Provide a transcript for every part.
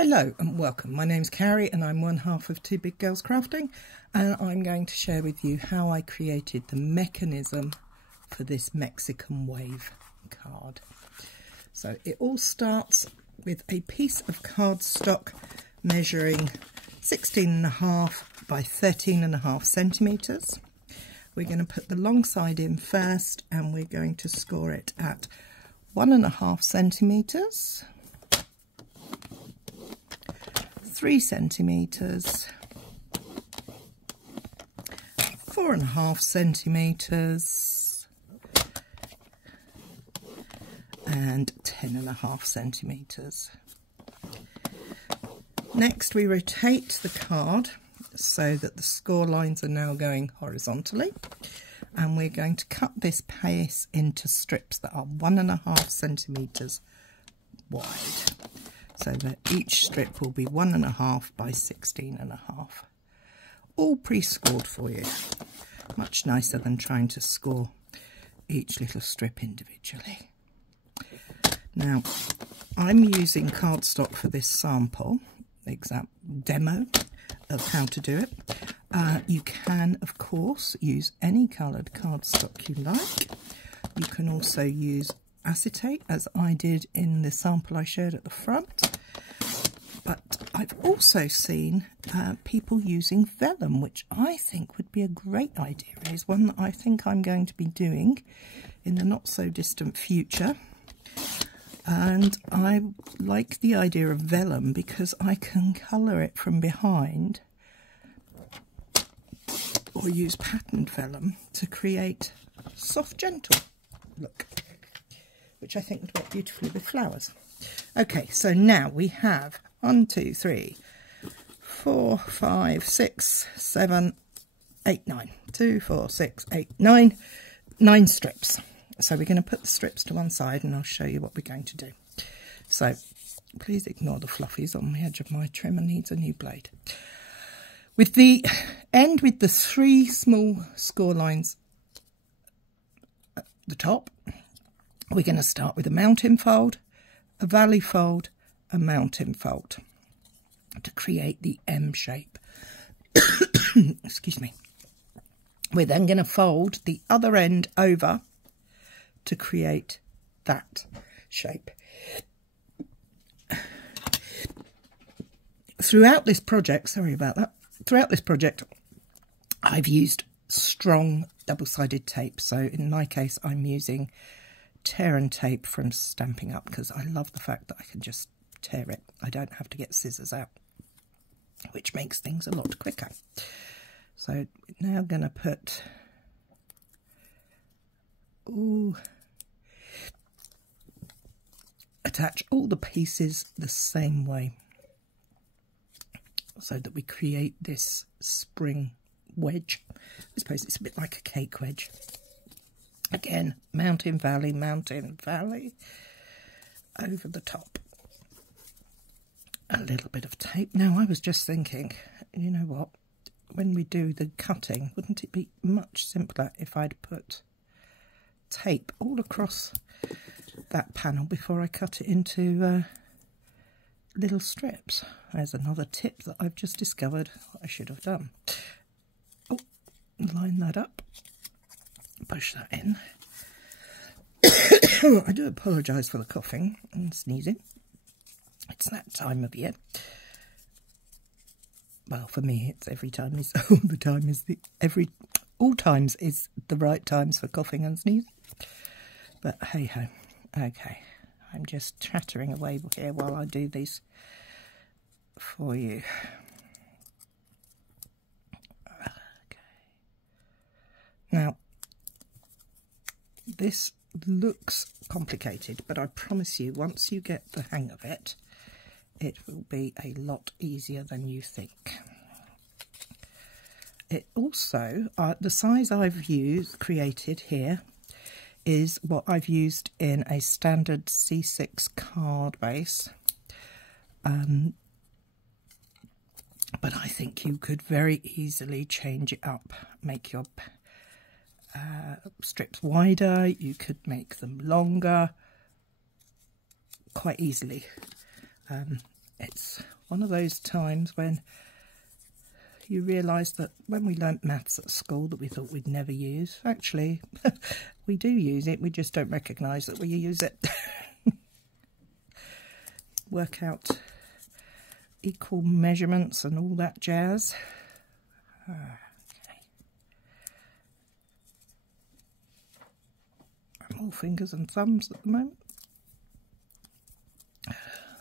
Hello and welcome. My name's Carrie and I'm one half of Two Big Girls Crafting, and I'm going to share with you how I created the mechanism for this Mexican wave card. So it all starts with a piece of cardstock measuring 16.5 by 13.5 centimetres. We're going to put the long side in first and we're going to score it at 1.5 centimetres, 3 centimetres, 4.5 centimetres and 10.5 centimetres. Next we rotate the card so that the score lines are now going horizontally, and we're going to cut this piece into strips that are 1.5 centimetres wide, so that each strip will be 1.5 by 16.5. All pre-scored for you. Much nicer than trying to score each little strip individually. Now, I'm using cardstock for this sample, demo of how to do it. You can, of course, use any coloured cardstock you like. You can also use acetate, as I did in the sample I showed at the front. But I've also seen people using vellum, which I think would be a great idea. It is one that I think I'm going to be doing in the not so distant future. And I like the idea of vellum because I can colour it from behind or use patterned vellum to create soft, gentle look, which I think would work beautifully with flowers. Okay, so now we have 1, 2, 3, 4, 5, 6, 7, 8, 9. 2, 4, 6, 8, 9. 9 strips. So we're going to put the strips to one side and I'll show you what we're going to do. So please ignore the fluffies on the edge of my trimmer, needs a new blade. With the end with the 3 small score lines at the top, we're going to start with a mountain fold, a valley fold, a mountain fold to create the M shape. Excuse me. We're then going to fold the other end over to create that shape. Throughout this project, I've used strong double-sided tape. So in my case, I'm using tear and tape from Stampin' Up because I love the fact that I can just tear it. I don't have to get scissors out, which makes things a lot quicker. So we're now going to put attach all the pieces the same way so that we create this spring wedge. I suppose it's a bit like a cake wedge. Again, mountain, valley, over the top. A little bit of tape. Now, I was just thinking, you know what, when we do the cutting, wouldn't it be much simpler if I'd put tape all across that panel before I cut it into little strips? There's another tip that I've just discovered what I should have done. Oh, line that up, push that in. I do apologise for the coughing and sneezing. It's that time of year. Well, for me, it's every time is all times is the right times for coughing and sneezing. But hey ho. Okay, I'm just chattering away here while I do these for you. Okay. Now, this looks complicated, but I promise you, once you get the hang of it, it will be a lot easier than you think. It also, the size I've created here is what I've used in a standard C6 card base. But I think you could very easily change it up, make your strips wider, you could make them longer, quite easily. It's one of those times when you realise that when we learnt maths at school that we thought we'd never use, actually we do use it, we just don't recognise that we use it. Work out equal measurements and all that jazz. Okay. I'm all fingers and thumbs at the moment. There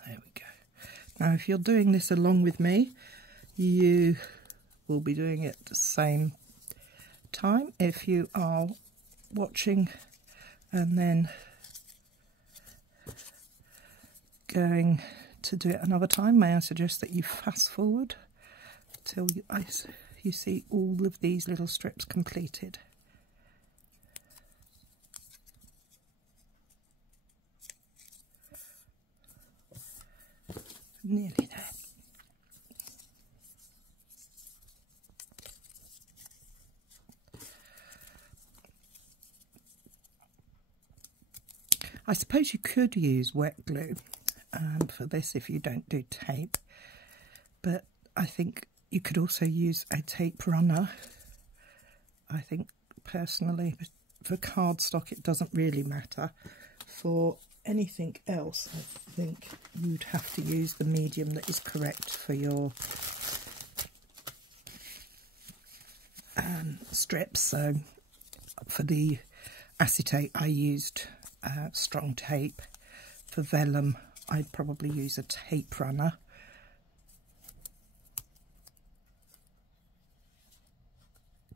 we go. Now if you're doing this along with me, you will be doing it at the same time. If you are watching and then going to do it another time, may I suggest that you fast forward till you see all of these little strips completed. Nearly there. I suppose you could use wet glue for this if you don't do tape, but I think you could also use a tape runner. I think personally for cardstock it doesn't really matter. For anything else I think you'd have to use the medium that is correct for your strips. So for the acetate I used strong tape. For vellum I'd probably use a tape runner.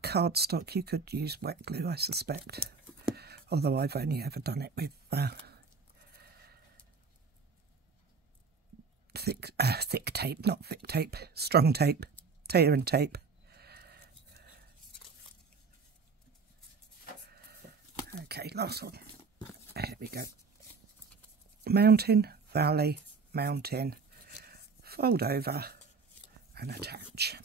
Cardstock you could use wet glue, I suspect, although I've only ever done it with thick tape, not thick tape, strong tape, tear and tape. Okay, last one. Here we go. Mountain, valley, mountain, fold over and attach.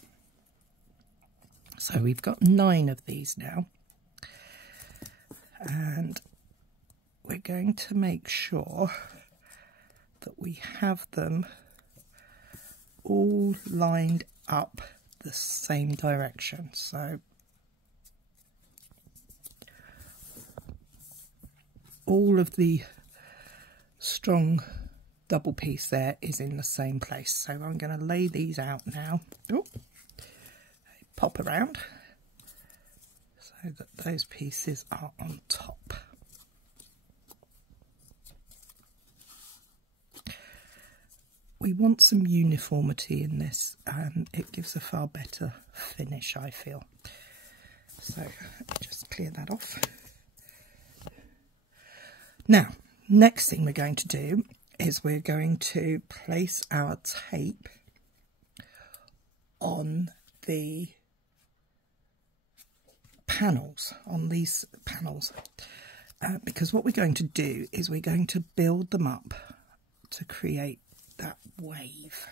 So we've got 9 of these now, and we're going to make sure that we have them all lined up the same direction. So all of the strong double piece there is in the same place. So I'm going to lay these out now. Ooh. Pop around so that those pieces are on top. We want some uniformity in this, and it gives a far better finish, I feel. So just clear that off. Now, next thing we're going to do is we're going to place our tape on the panels, on these panels, because what we're going to do is we're going to build them up to create that wave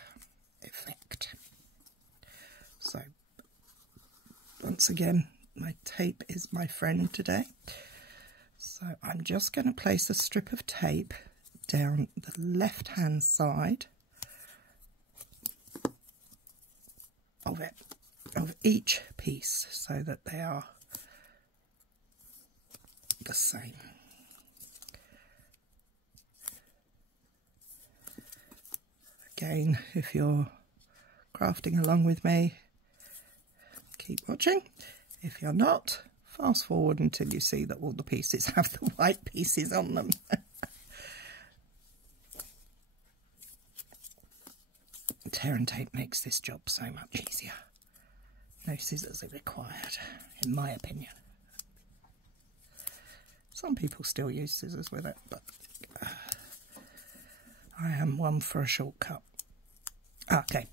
effect. So once again, my tape is my friend today. So I'm just going to place a strip of tape down the left hand side of it, of each piece, so that they are the same. Again, if you're crafting along with me, keep watching. If you're not, fast forward until you see that all the pieces have the white pieces on them. Tear and tape makes this job so much easier. No scissors are required, in my opinion. Some people still use scissors with it, but I am one for a shortcut. Okay,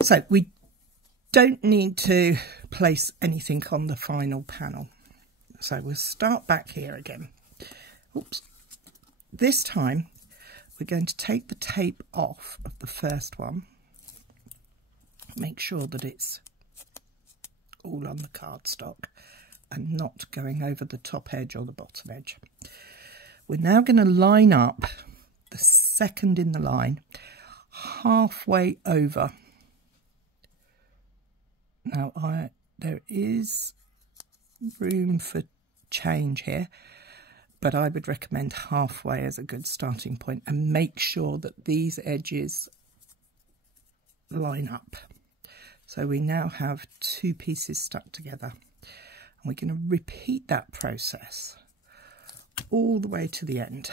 so we don't need to place anything on the final panel. So we'll start back here again. Oops. This time we're going to take the tape off of the first one. Make sure that it's all on the cardstock and not going over the top edge or the bottom edge. We're now going to line up the second in the line. halfway over. Now there is room for change here, but I would recommend halfway as a good starting point, and make sure that these edges line up. So we now have two pieces stuck together, and we're going to repeat that process all the way to the end.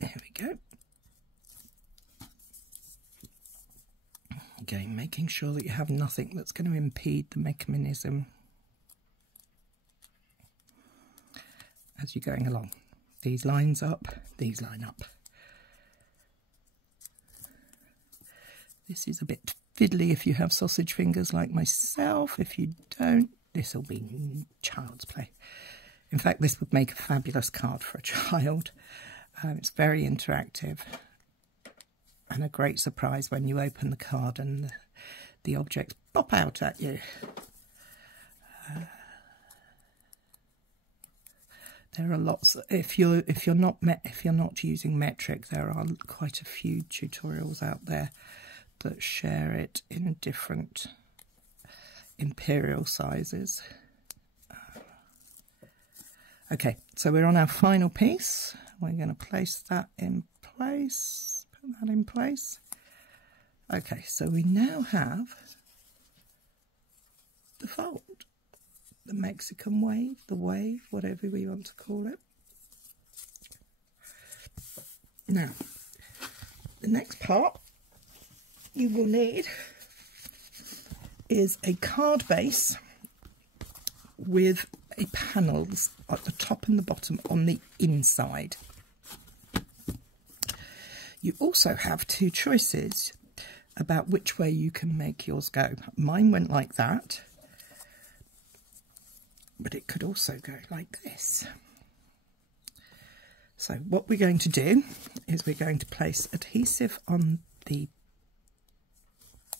There we go. Again, making sure that you have nothing that's going to impede the mechanism as you're going along. These lines up, these line up. This is a bit fiddly if you have sausage fingers like myself. If you don't, this will be child's play. In fact, this would make a fabulous card for a child. It's very interactive and a great surprise when you open the card and the objects pop out at you. There are lots. If you're not using metric, there are quite a few tutorials out there that share it in different imperial sizes. Okay, so we're on our final piece. We're going to place that in place, put that in place. Okay, so we now have the fold, the Mexican wave, the wave, whatever we want to call it. Now, the next part you will need is a card base with panels at the top and the bottom on the inside. You also have two choices about which way you can make yours go. Mine went like that, but it could also go like this. So what we're going to do is we're going to place adhesive on the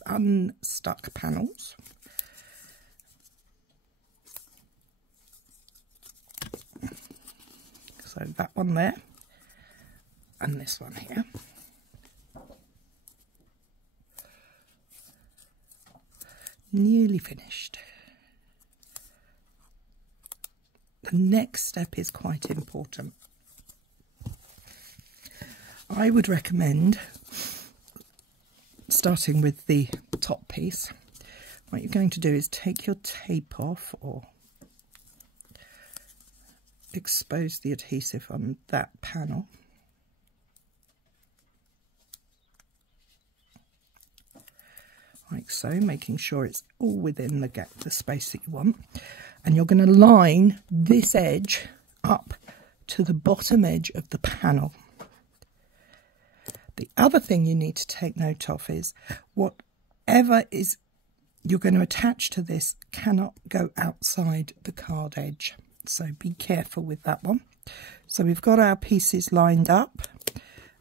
unstuck panels. So that one there and this one here. Nearly finished. The next step is quite important. I would recommend starting with the top piece. What you're going to do is take your tape off or expose the adhesive on that panel. Like so, making sure it's all within the gap, the space that you want. And you're going to line this edge up to the bottom edge of the panel. The other thing you need to take note of is whatever is you're going to attach to this cannot go outside the card edge. So be careful with that one. So we've got our pieces lined up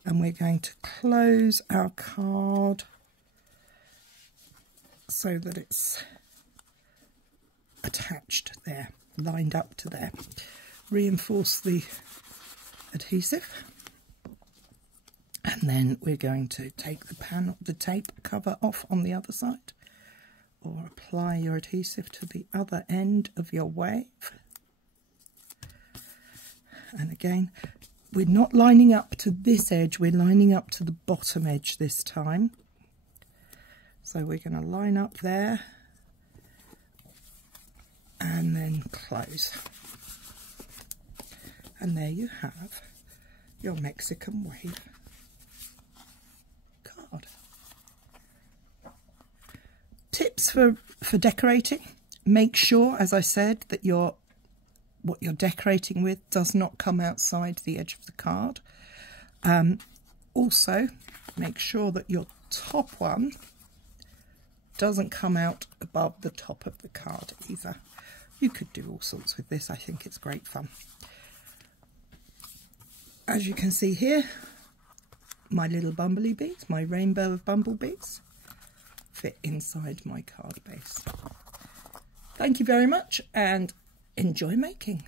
and we're going to close our card so that it's attached there, lined up to there. Reinforce the adhesive, and then we're going to take the tape cover off on the other side, or apply your adhesive to the other end of your wave. And again, we're not lining up to this edge, we're lining up to the bottom edge this time. So we're going to line up there and then close. And there you have your Mexican wave card. Tips for decorating. Make sure, as I said, that what you're decorating with does not come outside the edge of the card. Also, make sure that your top one doesn't come out above the top of the card either. You could do all sorts with this. I think it's great fun. As you can see here, my little bumblebee bees, my rainbow of bumblebees, fit inside my card base. Thank you very much and enjoy making.